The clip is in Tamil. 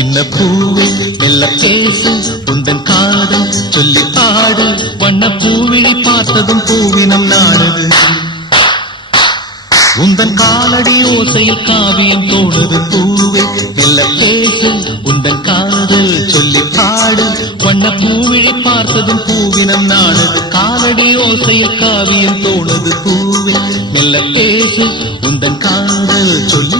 சின்ன பூவே மெல்ல பேசு உந்தன் காதல் சொல்லி ஆடு வண்ண பூவிழி பார்த்ததும் பூவினம் நாடுது உந்தன் காலடி ஓசையில் காவியம் தோணுது பூவே மெல்ல பேசு உந்தன் காதல் சொல்லி ஆடு வண்ண பூவிழி பார்த்ததும் பூவினம் நாடுது காலடி ஓசையில் காவியம் தோணுது பூவே மெல்ல பேசு உந்தன் காதல் சொல்லி